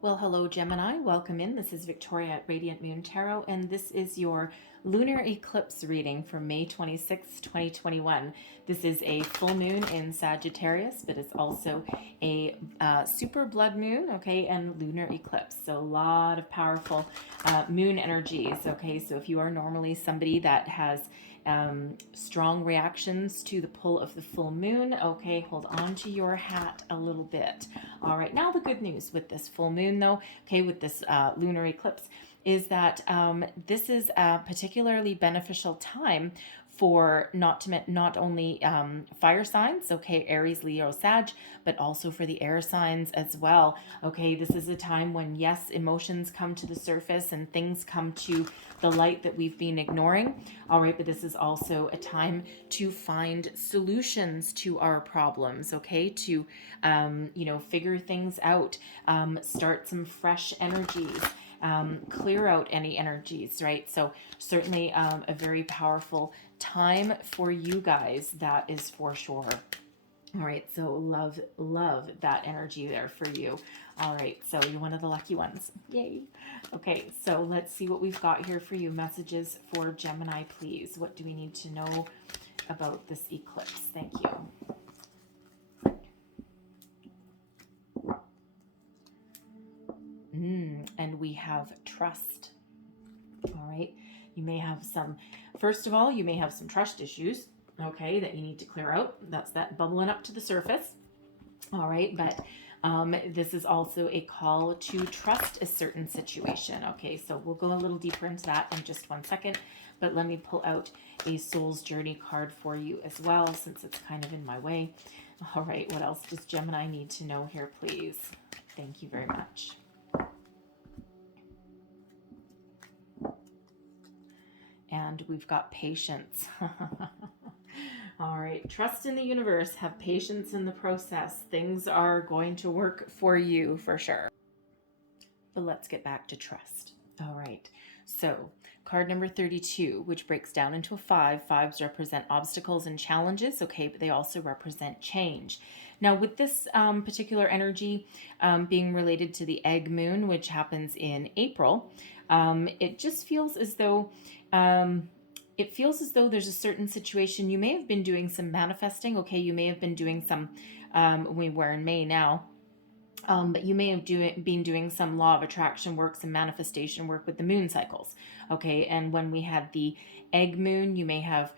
Well, hello, Gemini. Welcome in. This is Victoria at Radiant Moon Tarot, and this is your lunar eclipse reading for May 26, 2021. This is a full moon in Sagittarius, but it's also a super blood moon, okay, and lunar eclipse. So a lot of powerful moon energies, okay? So if you are normally somebody that has strong reactions to the pull of the full moon, okay, hold on to your hat a little bit. All right, now the good news with this full moon, though, okay, with this lunar eclipse, is that this is a particularly beneficial time for not only fire signs, okay, Aries, Leo, Sag, but also for the air signs as well. Okay, this is a time when, yes, emotions come to the surface and things come to the light that we've been ignoring. All right, but this is also a time to find solutions to our problems, okay, to figure things out, start some fresh energies, clear out any energies, right? So certainly a very powerful time for you guys, that is for sure. All right, so love that energy there for you. All right, so you're one of the lucky ones. Yay. Okay, so let's see what we've got here for you. Messages for Gemini, please. What do we need to know about this eclipse? Thank you. And we have trust. All right, you may have some, first of all, you may have some trust issues, okay, that you need to clear out. That's that bubbling up to the surface. All right, but this is also a call to trust a certain situation. Okay, so we'll go a little deeper into that in just one second, but let me pull out a Soul's Journey card for you as well, since it's kind of in my way. All right, what else does Gemini need to know here, please? Thank you very much. And we've got patience. All right, trust in the universe, have patience in the process. Things are going to work for you for sure. But let's get back to trust. All right, so card number 32, which breaks down into a 5. Fives represent obstacles and challenges, okay, but they also represent change. Now, with this particular energy being related to the egg moon, which happens in April, it just feels as though there's a certain situation. You may have been doing some manifesting, okay, you may have been doing some, we're in May now, but you may have been doing some law of attraction work, some manifestation work with the moon cycles, okay? And when we had the egg moon, you may have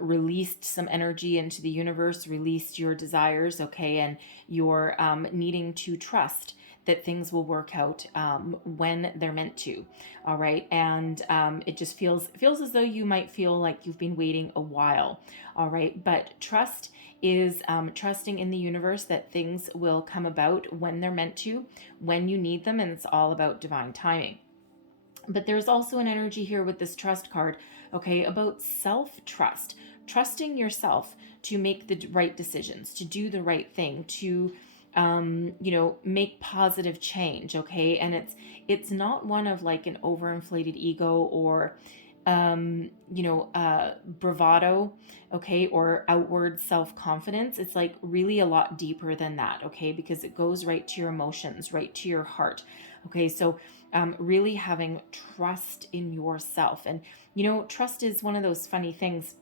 released some energy into the universe, released your desires, okay? And you're needing to trust that things will work out when they're meant to. All right, and it just feels as though you might feel like you've been waiting a while. All right, but trust is trusting in the universe that things will come about when they're meant to, when you need them, and it's all about divine timing. But there's also an energy here with this trust card, okay, about self-trust, trusting yourself to make the right decisions, to do the right thing, to make positive change, okay? And it's not one of like an overinflated ego or bravado, okay, or outward self-confidence. It's like really a lot deeper than that, okay, because it goes right to your emotions, right to your heart, okay? So really having trust in yourself. And trust is one of those funny things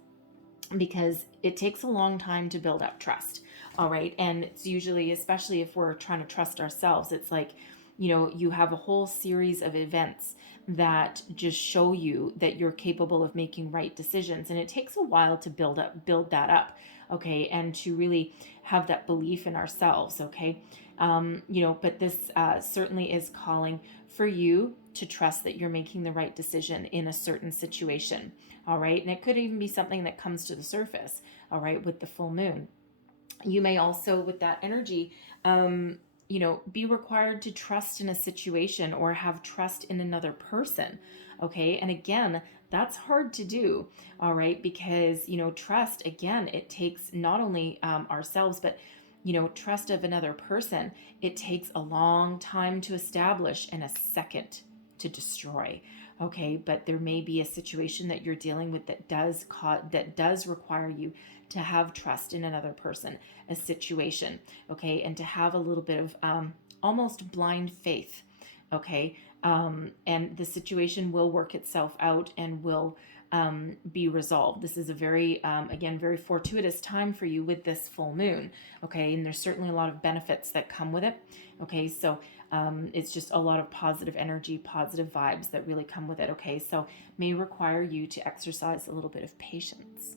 because it takes a long time to build up trust. All right, and it's usually, especially if we're trying to trust ourselves, it's like you have a whole series of events that just show you that you're capable of making right decisions, and it takes a while to build that up, okay, and to really have that belief in ourselves, okay. But this certainly is calling for you to trust that you're making the right decision in a certain situation. All right, and it could even be something that comes to the surface, all right, with the full moon. You may also, with that energy, be required to trust in a situation or have trust in another person. Okay. And again, that's hard to do. All right. Because, trust, again, it takes not only ourselves, but, trust of another person. It takes a long time to establish and a second to destroy. Okay. But there may be a situation that you're dealing with that does require you to have trust in another person, a situation, okay, and to have a little bit of almost blind faith. Okay. And the situation will work itself out and will be resolved. This is a very, again, very fortuitous time for you with this full moon. Okay. And there's certainly a lot of benefits that come with it. Okay. So it's just a lot of positive energy, positive vibes that really come with it. Okay. So may require you to exercise a little bit of patience.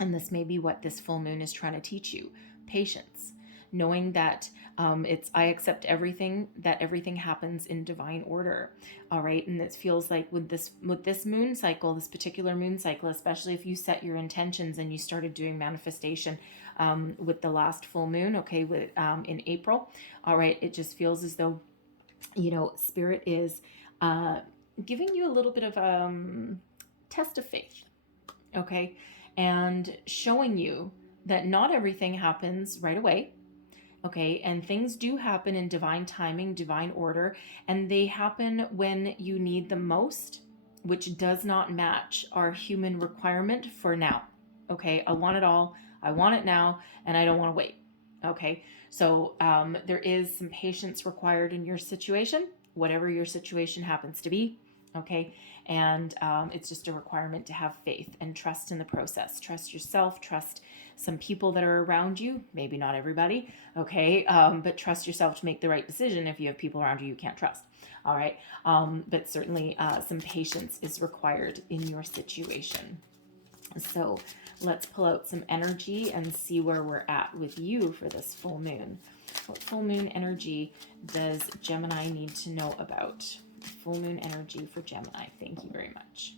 And this may be what this full moon is trying to teach you. Patience. Knowing that I accept everything, that everything happens in divine order. All right. And it feels like with this moon cycle, this particular moon cycle, especially if you set your intentions and you started doing manifestation with the last full moon, okay, with in April. All right. It just feels as though, Spirit is giving you a little bit of test of faith. Okay. And showing you that not everything happens right away. Okay, and things do happen in divine timing, divine order, and they happen when you need them most, which does not match our human requirement for now. Okay, I want it all, I want it now, and I don't want to wait. Okay, so there is some patience required in your situation, whatever your situation happens to be. Okay, and it's just a requirement to have faith and trust in the process. Trust yourself, trust some people that are around you, maybe not everybody, okay, but trust yourself to make the right decision if you have people around you can't trust. All right, but certainly some patience is required in your situation. So let's pull out some energy and see where we're at with you for this full moon. What full moon energy does Gemini need to know about? Full moon energy for Gemini. Thank you very much.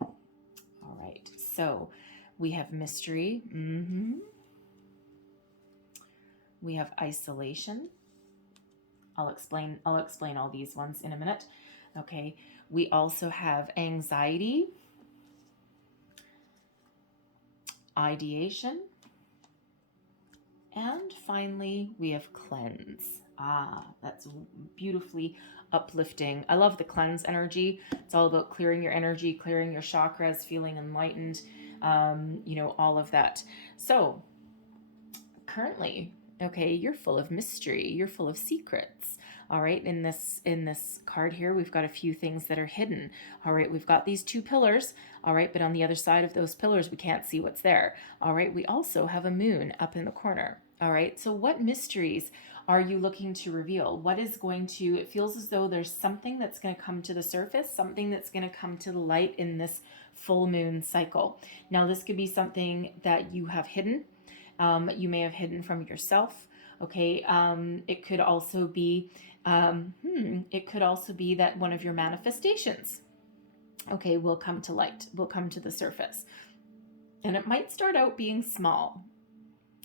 All right, so we have mystery. We have isolation. I'll explain all these ones in a minute. Okay, we also have anxiety, ideation, and finally we have cleanse. That's beautifully uplifting. I love the cleanse energy. It's all about clearing your energy, clearing your chakras, feeling enlightened, all of that. So currently, okay, you're full of mystery. You're full of secrets. All right. In this card here, we've got a few things that are hidden. All right. We've got these two pillars. All right. But on the other side of those pillars, we can't see what's there. All right. We also have a moon up in the corner. All right. So what mysteries are you looking to reveal? What is going to, it feels as though there's something that's going to come to the surface, something that's going to come to the light in this full moon cycle. Now, this could be something that you have hidden. You may have hidden from yourself. Okay. It could also be, that one of your manifestations, okay, will come to light, will come to the surface. And it might start out being small,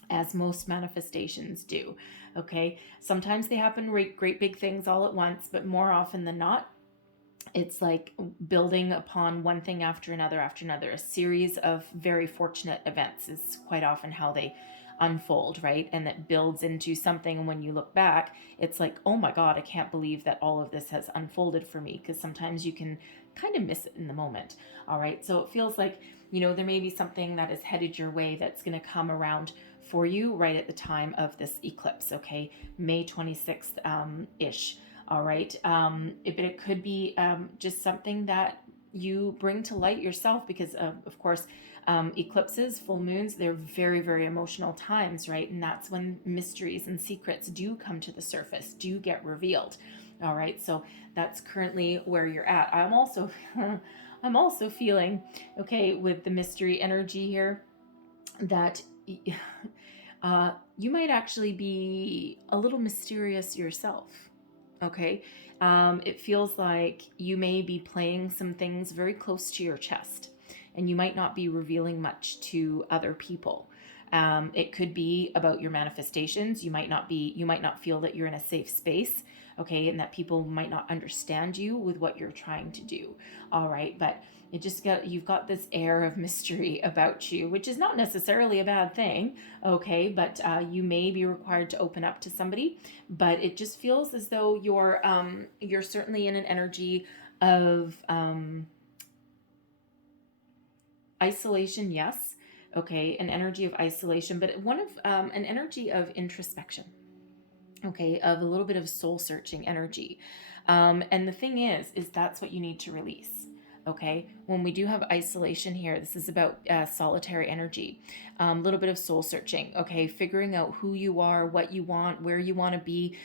as most manifestations do. Okay. Sometimes they happen great big things all at once, but more often than not, it's like building upon one thing after another. A series of very fortunate events is quite often how they unfold, right? And that builds into something. And when you look back, it's like, oh my God, I can't believe that all of this has unfolded for me. Because sometimes you can kind of miss it in the moment. All right. So it feels like, there may be something that is headed your way that's going to come around for you right at the time of this eclipse. Okay. May 26th ish. All right. But it could be just something that you bring to light yourself because, of course, eclipses, full moons, they're very, very emotional times, right? And that's when mysteries and secrets do come to the surface, do get revealed. All right. So that's currently where you're at. I'm also feeling, okay, with the mystery energy here, that you might actually be a little mysterious yourself. Okay. It feels like you may be playing some things very close to your chest, and you might not be revealing much to other people. It could be about your manifestations. You might not feel that you're in a safe space. Okay. And that people might not understand you with what you're trying to do. All right. But you've got this air of mystery about you, which is not necessarily a bad thing. Okay. But, you may be required to open up to somebody, but it just feels as though you're certainly in an energy of, isolation. Yes. okay, an energy of isolation, but one of an energy of introspection, okay, of a little bit of soul searching energy. And the thing is that's what you need to release. Okay, when we do have isolation here, this is about solitary energy, a little bit of soul searching. Okay, figuring out who you are, what you want, where you want to be,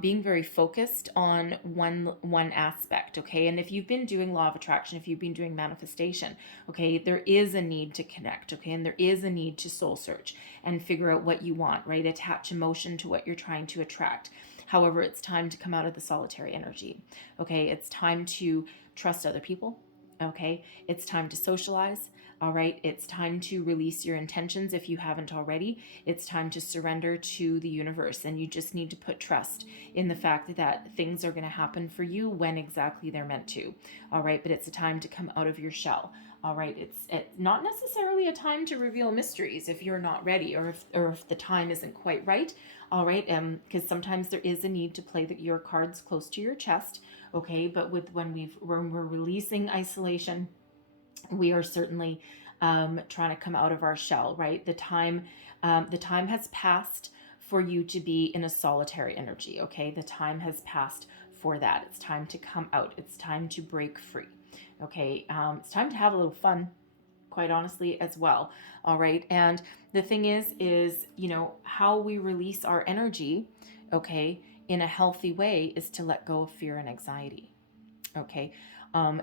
being very focused on one aspect. Okay, and if you've been doing law of attraction, if you've been doing manifestation, okay, there is a need to connect. Okay, and there is a need to soul search and figure out what you want. Right, attach emotion to what you're trying to attract. However, it's time to come out of the solitary energy. Okay, it's time to trust other people. Okay, it's time to socialize. All right, it's time to release your intentions if you haven't already. It's time to surrender to the universe, and you just need to put trust in the fact that things are going to happen for you when exactly they're meant to. All right, but it's a time to come out of your shell. All right, it's not necessarily a time to reveal mysteries if you're not ready, or if the time isn't quite right. All right, because sometimes there is a need to play your cards close to your chest. Okay, but when we're releasing isolation, we are certainly trying to come out of our shell. Right, the time has passed for you to be in a solitary energy. Okay, the time has passed for that. It's time to come out. It's time to break free. Okay, it's time to have a little fun, quite honestly, as well. All right, and the thing is how we release our energy, okay, in a healthy way is to let go of fear and anxiety. Okay,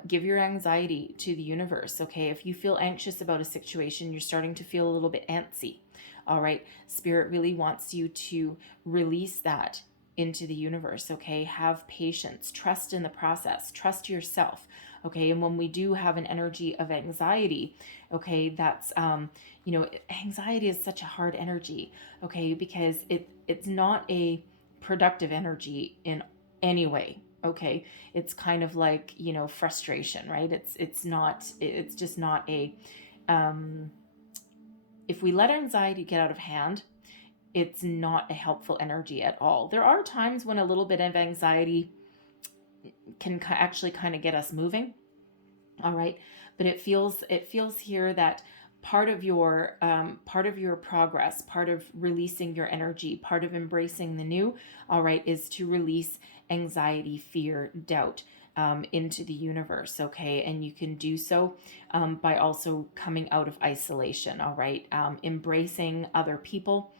give your anxiety to the universe. Okay, if you feel anxious about a situation, you're starting to feel a little bit antsy. All right, Spirit really wants you to release that into the universe. Okay, have patience, trust in the process, trust yourself. Okay, and when we do have an energy of anxiety, okay, that's anxiety is such a hard energy. Okay, because it's not a productive energy in any way. Okay, it's kind of like frustration, right? It's just not a if we let anxiety get out of hand, it's not a helpful energy at all. There are times when a little bit of anxiety can actually kind of get us moving. All right, but it feels here that part of your progress, part of releasing your energy, part of embracing the new, all right, is to release anxiety, fear, doubt into the universe. Okay, and you can do so by also coming out of isolation. All right, embracing other people.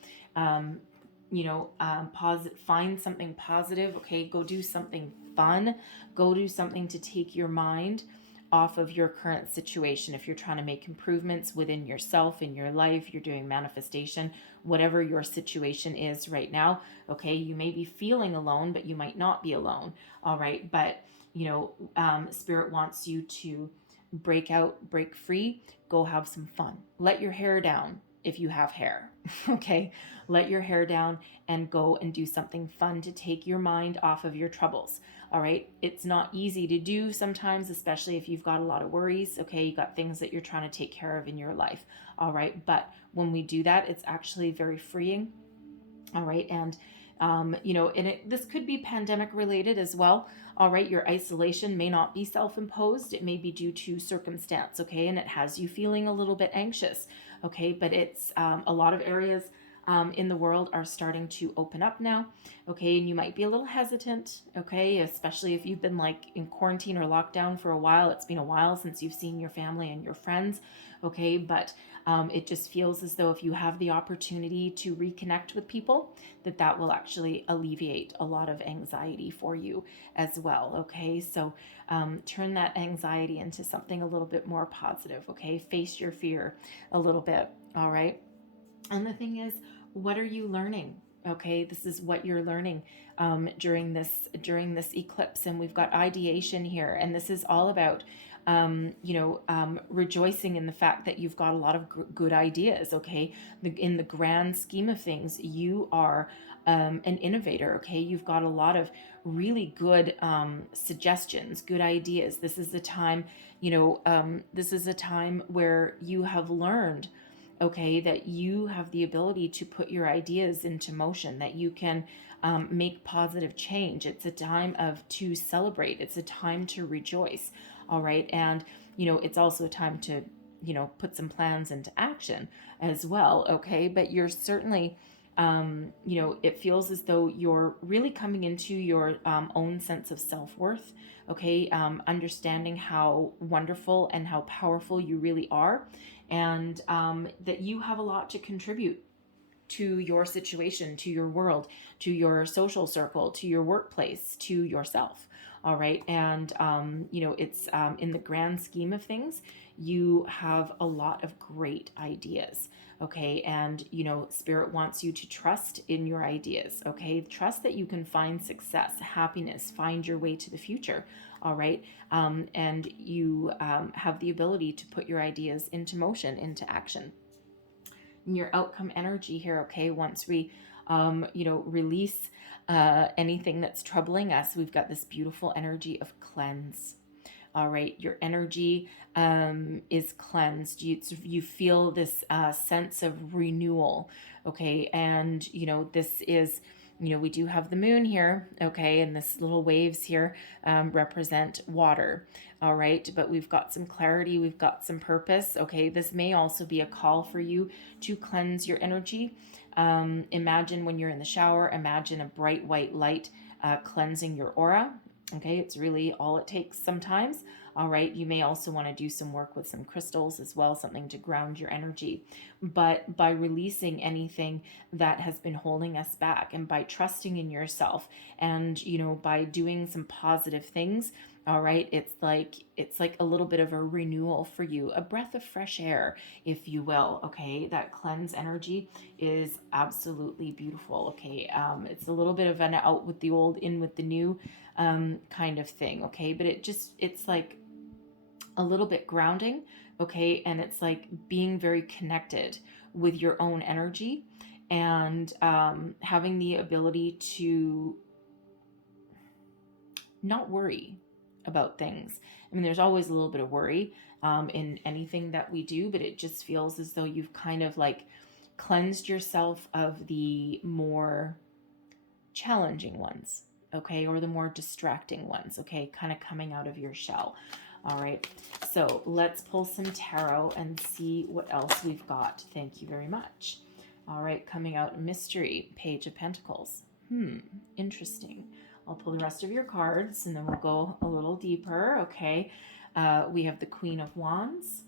Find something positive. Okay, go do something fun. Go do something to take your mind off of your current situation. If you're trying to make improvements within yourself, in your life, you're doing manifestation, whatever your situation is right now. Okay, you may be feeling alone, but you might not be alone. All right, but Spirit wants you to break out, break free, go have some fun. Let your hair down if you have hair. Okay, let your hair down and go and do something fun to take your mind off of your troubles. All right, it's not easy to do sometimes, especially if you've got a lot of worries. Okay, you got things that you're trying to take care of in your life. All right, but when we do that, it's actually very freeing. All right, and this could be pandemic related as well. All right, your isolation may not be self-imposed. It may be due to circumstance. Okay, and it has you feeling a little bit anxious. Okay, but it's a lot of areas in the world are starting to open up now. Okay, and you might be a little hesitant. Okay, especially if you've been like in quarantine or lockdown for a while. It's been a while since you've seen your family and your friends. Okay, but it just feels as though if you have the opportunity to reconnect with people, that will actually alleviate a lot of anxiety for you as well. Okay, so turn that anxiety into something a little bit more positive. Okay, face your fear a little bit. All right, and the thing is, what are you learning? Okay, this is what you're learning during this eclipse, and we've got ideation here, and this is all about rejoicing in the fact that you've got a lot of good ideas. Okay, in the grand scheme of things, you are an innovator. Okay, you've got a lot of really good suggestions, good ideas. This is the time, this is a time where you have learned, okay, that you have the ability to put your ideas into motion, that you can make positive change. It's a time to celebrate. It's a time to rejoice. All right, and it's also a time to put some plans into action as well. Okay. But you're certainly, it feels as though you're really coming into your own sense of self-worth. Okay. Understanding how wonderful and how powerful you really are, and that you have a lot to contribute to your situation, to your world, to your social circle, to your workplace, to yourself. All right. And, it's in the grand scheme of things, you have a lot of great ideas. Okay. And, Spirit wants you to trust in your ideas. Okay. Trust that you can find success, happiness, find your way to the future. All right. And you have the ability to put your ideas into motion, into action. Your outcome energy here. Okay. Once we, release anything that's troubling us, we've got this beautiful energy of cleanse. All right. Your energy is cleansed. You feel this sense of renewal. Okay. And, this is, we do have the moon here. Okay. And this little waves here represent water. All right. But we've got some clarity. We've got some purpose. Okay. This may also be a call for you to cleanse your energy. Imagine when you're in the shower, imagine a bright white light cleansing your aura. Okay, it's really all it takes sometimes. All right, you may also want to do some work with some crystals as well, something to ground your energy. But by releasing anything that has been holding us back, and by trusting in yourself, and by doing some positive things, all right, it's like a little bit of a renewal for you, a breath of fresh air, if you will. Okay, that cleanse energy is absolutely beautiful. Okay, it's a little bit of an out with the old, in with the new kind of thing. Okay, but it's like a little bit grounding. Okay, and it's like being very connected with your own energy, and having the ability to not worry about things. I mean, there's always a little bit of worry in anything that we do, but it just feels as though you've kind of like cleansed yourself of the more challenging ones. Okay, or the more distracting ones. Okay, kind of coming out of your shell. All right, so let's pull some tarot and see what else we've got. Thank you very much. All right, coming out mystery, Page of Pentacles. Interesting. I'll pull the rest of your cards and then we'll go a little deeper. Okay, we have the Queen of Wands.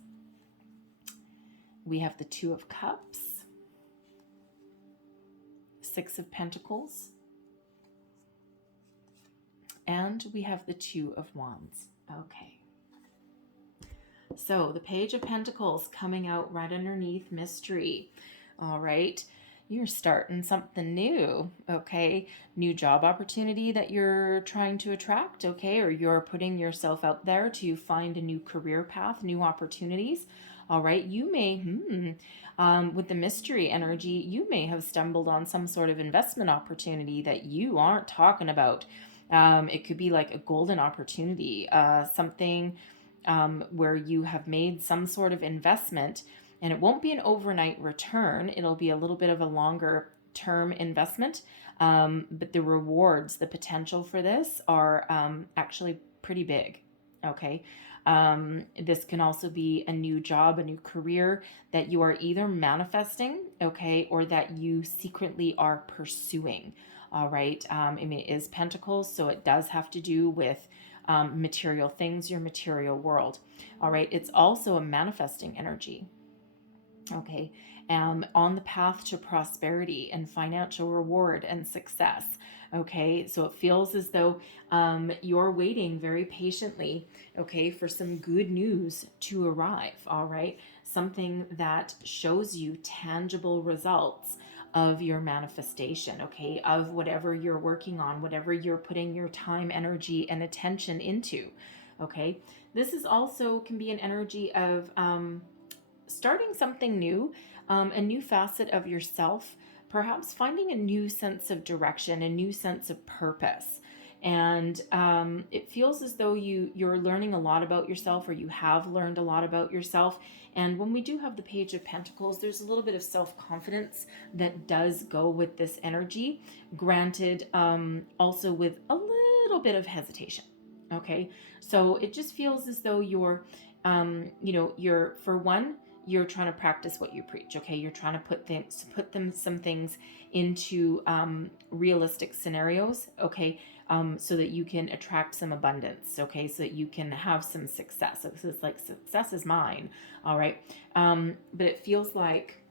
We have the Two of Cups. Six of Pentacles. And we have the Two of Wands. Okay. So the Page of Pentacles coming out right underneath mystery. All right. You're starting something new. Okay. New job opportunity that you're trying to attract. Okay. Or you're putting yourself out there to find a new career path, new opportunities. All right. You may, with the mystery energy, you may have stumbled on some sort of investment opportunity that you aren't talking about. It could be like a golden opportunity, something where you have made some sort of investment, and it won't be an overnight return. It'll be a little bit of a longer term investment, but the rewards, the potential for this are actually pretty big. Okay. This can also be a new job, a new career that you are either manifesting, okay, or that you secretly are pursuing. All right. I mean, it is Pentacles, so it does have to do with material things, your material world. All right. It's also a manifesting energy. Okay. On the path to prosperity and financial reward and success. Okay. So it feels as though you're waiting very patiently, okay, for some good news to arrive. All right. Something that shows you tangible results of your manifestation, okay, of whatever you're working on, whatever you're putting your time, energy, and attention into. Okay. This is also can be an energy of starting something new, a new facet of yourself, perhaps finding a new sense of direction, a new sense of purpose. And it feels as though you're learning a lot about yourself, or you have learned a lot about yourself. And when we do have the Page of Pentacles, there's a little bit of self-confidence that does go with this energy, granted, also with a little bit of hesitation. Okay, so it just feels as though you're you're trying to practice what you preach. Okay, you're trying to some things into realistic scenarios. Okay, so that you can attract some abundance. Okay, so that you can have some success. So it's like success is mine. All right, but it feels like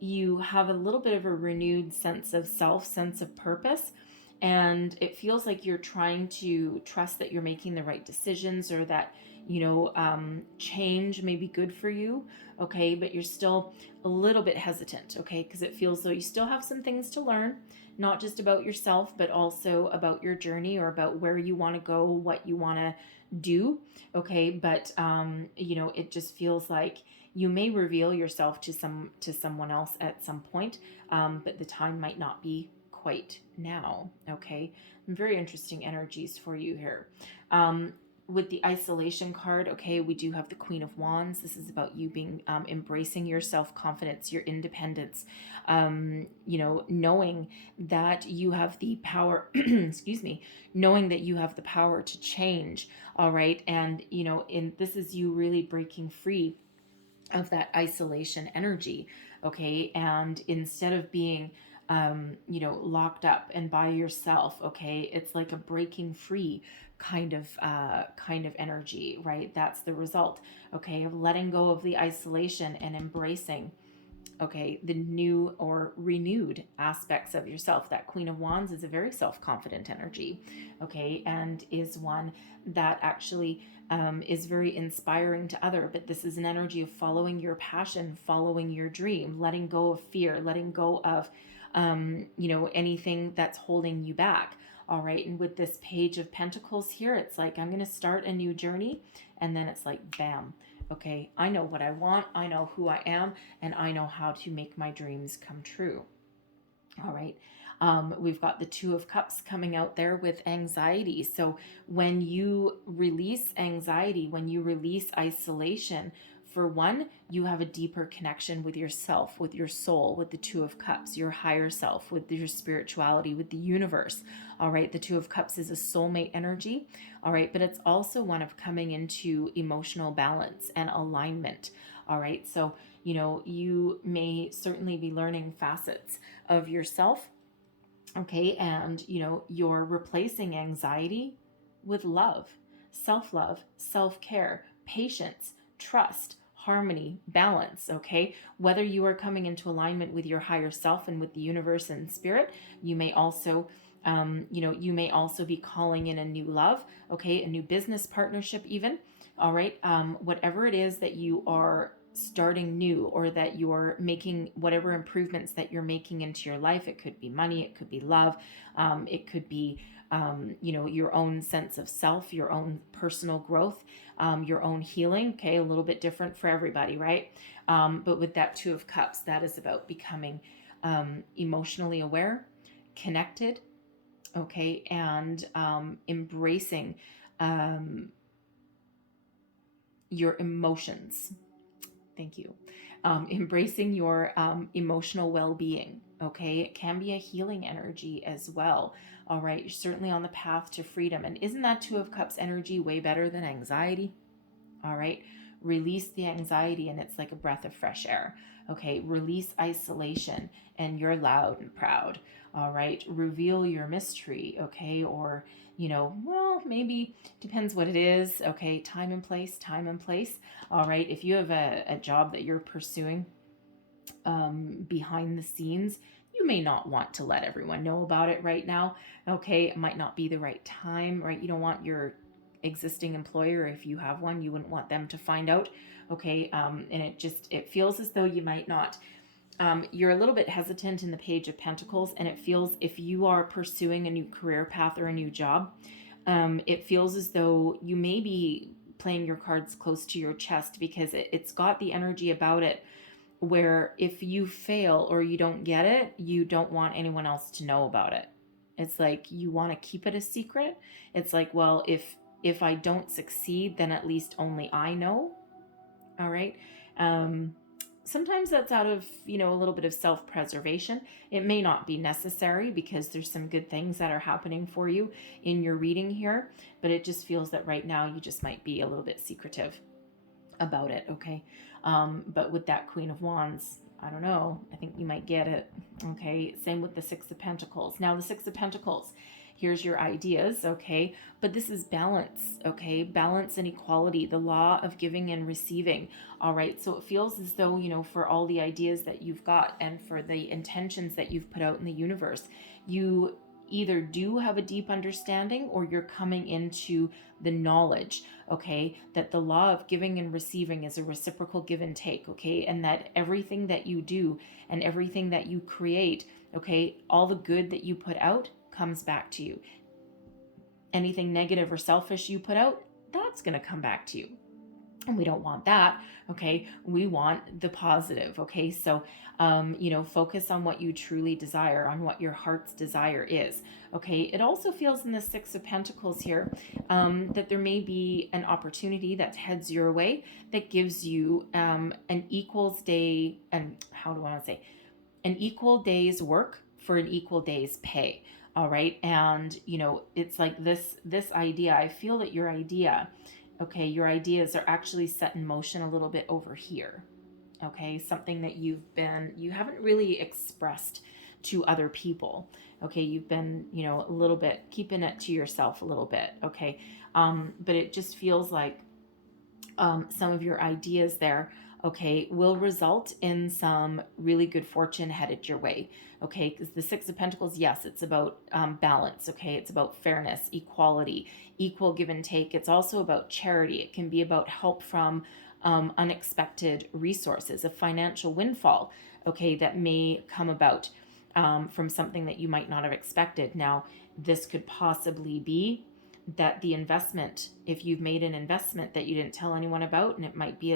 you have a little bit of a renewed sense of self, sense of purpose. And it feels like you're trying to trust that you're making the right decisions, or that, change may be good for you. Okay. But you're still a little bit hesitant. Okay. Because it feels though you still have some things to learn, not just about yourself, but also about your journey, or about where you want to go, what you want to do. Okay. But, it just feels like you may reveal yourself to someone else at some point, but the time might not be quite now. Okay, very interesting energies for you here. With the isolation card, okay, we do have the Queen of Wands. This is about you being embracing your self-confidence, your independence, knowing that you have the power, excuse me, knowing that you have the power to change. All right, and this is you really breaking free of that isolation energy. Okay, and instead of being locked up and by yourself, okay, it's like a breaking free kind of energy, right? That's the result, okay, of letting go of the isolation and embracing, okay, the new or renewed aspects of yourself. That Queen of Wands is a very self-confident energy, okay, and is one that actually is very inspiring to other. But this is an energy of following your passion, following your dream, letting go of fear, letting go of anything that's holding you back. All right, and with this Page of Pentacles here, it's like, I'm going to start a new journey, and then it's like, bam. Okay, I know what I want, I know who I am, and I know how to make my dreams come true. All right. We've got the Two of Cups coming out there with anxiety. So when you release anxiety, when you release isolation, for one, you have a deeper connection with yourself, with your soul, with the Two of Cups, your higher self, with your spirituality, with the universe. All right. The Two of Cups is a soulmate energy. All right. But it's also one of coming into emotional balance and alignment. All right. So, you may certainly be learning facets of yourself. Okay. And, you're replacing anxiety with love, self-love, self-care, patience, trust, harmony, balance. Okay. Whether you are coming into alignment with your higher self and with the universe and spirit, you may also be calling in a new love, okay, a new business partnership even. All right. Whatever it is that you are starting new, or that you're making, whatever improvements that you're making into your life, it could be money, it could be love, it could be your own sense of self, your own personal growth, your own healing. Okay, a little bit different for everybody, right? But with that Two of Cups, that is about becoming emotionally aware, connected, okay, and embracing your emotions. Thank you. Embracing your emotional well-being. Okay, it can be a healing energy as well. All right, you're certainly on the path to freedom. And isn't that Two of Cups energy way better than anxiety? All right, release the anxiety and it's like a breath of fresh air. Okay, release isolation and you're loud and proud. All right, reveal your mystery. Okay, or maybe depends what it is. Okay, time and place, time and place. All right, if you have a job that you're pursuing behind the scenes, you may not want to let everyone know about it right now. Okay, it might not be the right time, right? You don't want your existing employer, if you have one, you wouldn't want them to find out. Okay, and it feels as though you might not. You're a little bit hesitant in the Page of Pentacles, and it feels, if you are pursuing a new career path or a new job, it feels as though you may be playing your cards close to your chest, because it's got the energy about it where if you fail or you don't get it, you don't want anyone else to know about it. It's like you want to keep it a secret. It's like, well, if I don't succeed, then at least only I know. All right. sometimes that's out of, a little bit of self-preservation. It may not be necessary because there's some good things that are happening for you in your reading here, but it just feels that right now you just might be a little bit secretive about it, okay? But with that Queen of Wands, I don't know, I think you might get it, okay? Same with the Six of Pentacles. Now the Six of Pentacles, here's your ideas, okay? But this is balance, okay? Balance and equality, the law of giving and receiving, all right? So it feels as though, for all the ideas that you've got and for the intentions that you've put out in the universe, you either do have a deep understanding or you're coming into the knowledge, okay, that the law of giving and receiving is a reciprocal give and take, okay, and that everything that you do and everything that you create, okay, all the good that you put out comes back to you. Anything negative or selfish you put out, that's going to come back to you. And we don't want that, okay? We want the positive, okay? So, focus on what you truly desire, on what your heart's desire is, okay? It also feels in the Six of Pentacles here that there may be an opportunity that heads your way that gives you an equals day, and how do I want to say, an equal day's work for an equal day's pay, all right? And, it's like this idea, I feel that your idea, okay, your ideas are actually set in motion a little bit over here, okay? Something that you haven't really expressed to other people, okay? You've been, a little bit keeping it to yourself a little bit, okay? But it just feels like some of your ideas there, okay, will result in some really good fortune headed your way, okay? Because the Six of Pentacles, yes, it's about balance, okay? It's about fairness, equality, equal give and take. It's also about charity. It can be about help from unexpected resources, a financial windfall, okay, that may come about from something that you might not have expected. Now, this could possibly be that the investment, if you've made an investment that you didn't tell anyone about, and it might be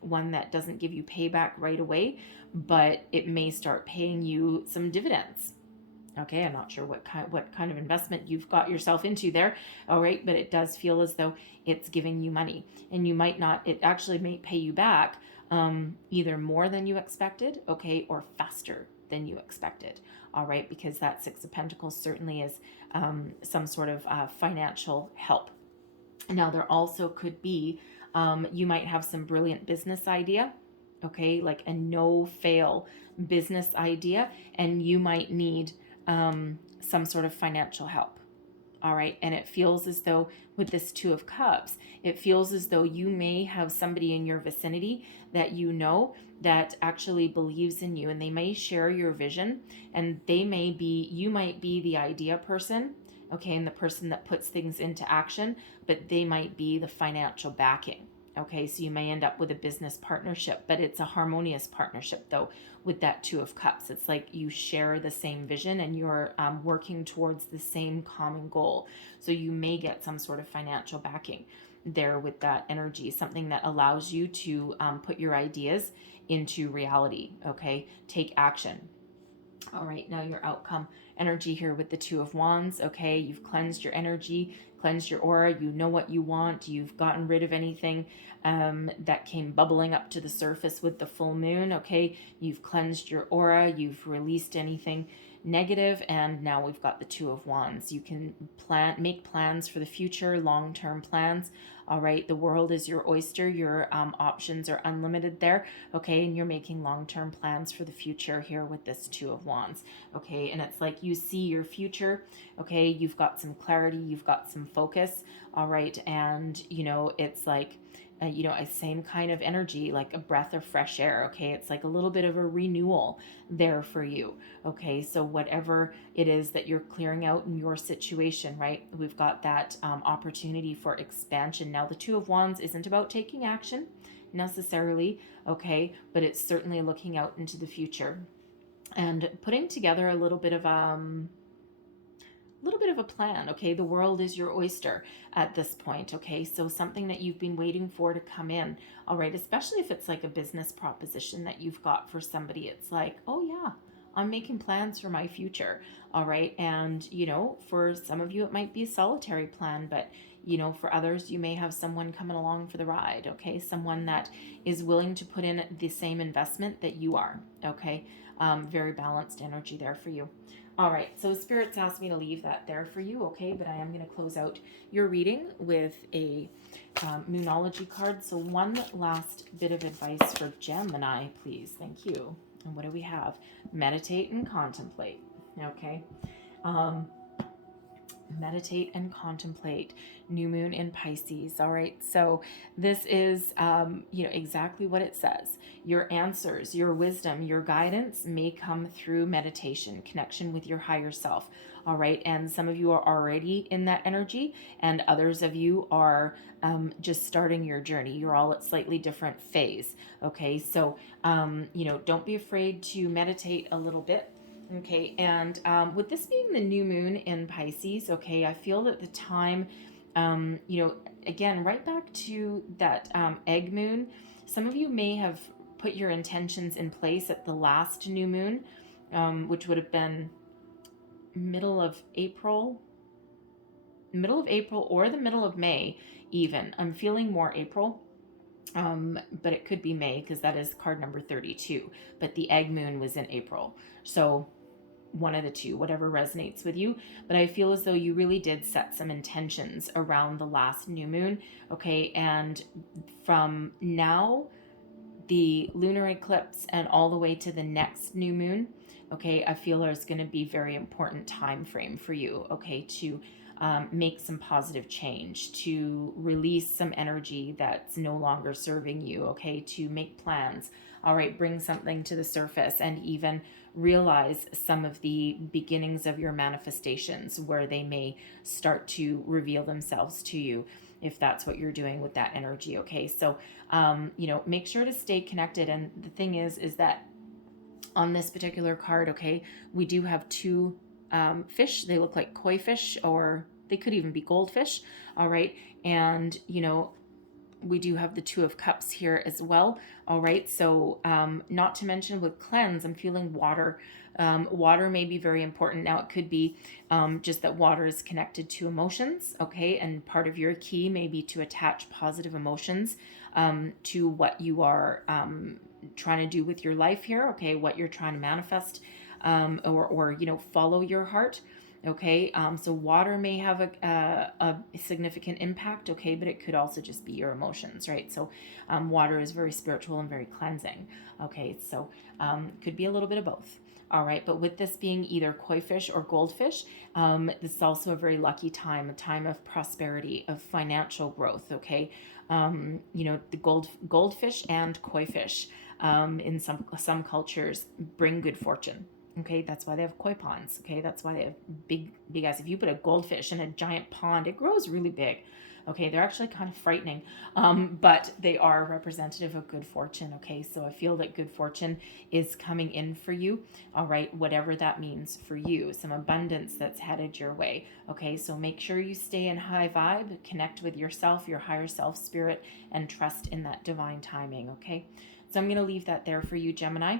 one that doesn't give you payback right away, but it may start paying you some dividends. Okay, I'm not sure what kind of investment you've got yourself into there, all right, but it does feel as though it's giving you money, and you might not, it actually may pay you back either more than you expected, okay, or faster than you expected, all right, because that Six of Pentacles certainly is some sort of financial help. Now, there also could be, you might have some brilliant business idea, okay, like a no-fail business idea, and you might need some sort of financial help. All right. And it feels as though with this Two of Cups, it feels as though you may have somebody in your vicinity that that actually believes in you, and they may share your vision, and you might be the idea person, okay, and the person that puts things into action, but they might be the financial backing. Okay, so you may end up with a business partnership, but it's a harmonious partnership though with that Two of Cups. It's like you share the same vision and you're working towards the same common goal. So you may get some sort of financial backing there with that energy, something that allows you to put your ideas into reality, okay? Take action. All right, now your outcome energy here with the Two of Wands, okay? You've cleansed your energy, cleansed your aura, you know what you want, you've gotten rid of anything that came bubbling up to the surface with the full moon, okay? You've cleansed your aura, you've released anything negative, and now we've got the Two of Wands. You can make plans for the future, long-term plans. All right, the world is your oyster. Your options are unlimited there, okay? And you're making long-term plans for the future here with this Two of Wands, okay? And it's like you see your future, okay? You've got some clarity, you've got some focus, all right? And, it's like, a same kind of energy, like a breath of fresh air, okay? It's like a little bit of a renewal there for you, okay? So whatever it is that you're clearing out in your situation, right? We've got that opportunity for expansion. Now, the Two of Wands isn't about taking action necessarily, okay? But it's certainly looking out into the future and putting together a little bit of a plan, okay? The world is your oyster at this point, okay? So something that you've been waiting for to come in, all right? Especially if it's like a business proposition that you've got for somebody. It's like, oh yeah, I'm making plans for my future, all right? And, for some of you, it might be a solitary plan, but, you know, for others, you may have someone coming along for the ride, okay? Someone that is willing to put in the same investment that you are, okay? Very balanced energy there for you. All right, so Spirit's asked me to leave that there for you, okay? But I am going to close out your reading with a Moonology card. So one last bit of advice for Gemini, please. Thank you. And what do we have? Meditate and contemplate, okay? Meditate and contemplate. New moon in Pisces. All right, so this is you know, exactly what it says. Your answers, your wisdom, your guidance may come through meditation, connection with your higher self. All right, and some of you are already in that energy, and others of you are just starting your journey. You're all at slightly different phase. Okay, so you know, don't be afraid to meditate a little bit. Okay, and with this being the new moon in Pisces, okay, I feel that the time, you know, again, right back to that egg moon, some of you may have put your intentions in place at the last new moon, which would have been middle of April or the middle of May even. I'm feeling more April. But it could be May because that is card number 32. But the egg moon was in April. So one of the two, whatever resonates with you. But I feel as though you really did set some intentions around the last new moon. Okay. And from now, the lunar eclipse and all the way to the next new moon, okay, I feel there's going to be very important time frame for you, okay, to make some positive change, to release some energy that's no longer serving you, okay, to make plans, all right, bring something to the surface, and even realize some of the beginnings of your manifestations where they may start to reveal themselves to you, if that's what you're doing with that energy, okay? So, you know, make sure to stay connected. And the thing is that on this particular card, okay, we do have two fish. They look like koi fish, or they could even be goldfish, all right? And, you know, we do have the Two of Cups here as well, all right? So not to mention with cleanse, I'm feeling water. Water may be very important. Now, it could be just that water is connected to emotions, okay? And part of your key may be to attach positive emotions to what you are trying to do with your life here, okay? What you're trying to manifest, or you know, follow your heart. Okay, so water may have a significant impact, okay, but it could also just be your emotions, right? So water is very spiritual and very cleansing, okay? So could be a little bit of both, all right? But with this being either koi fish or goldfish, this is also a very lucky time, a time of prosperity, of financial growth, okay? You know, the goldfish and koi fish in some cultures bring good fortune. Okay, that's why they have koi ponds. Okay, that's why they have big eyes. If you put a goldfish in a giant pond, it grows really big. Okay, they're actually kind of frightening, but they are representative of good fortune. Okay, so I feel that good fortune is coming in for you. All right, whatever that means for you, some abundance that's headed your way. Okay, so make sure you stay in high vibe, connect with yourself, your higher self, spirit, and trust in that divine timing. Okay, so I'm going to leave that there for you, Gemini.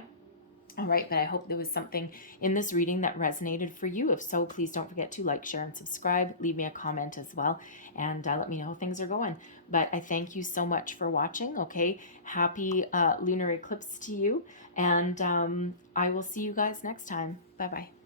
All right, but I hope there was something in this reading that resonated for you. If so, please don't forget to like, share, and subscribe. Leave me a comment as well, and let me know how things are going. But I thank you so much for watching, okay? Happy lunar eclipse to you, and I will see you guys next time. Bye-bye.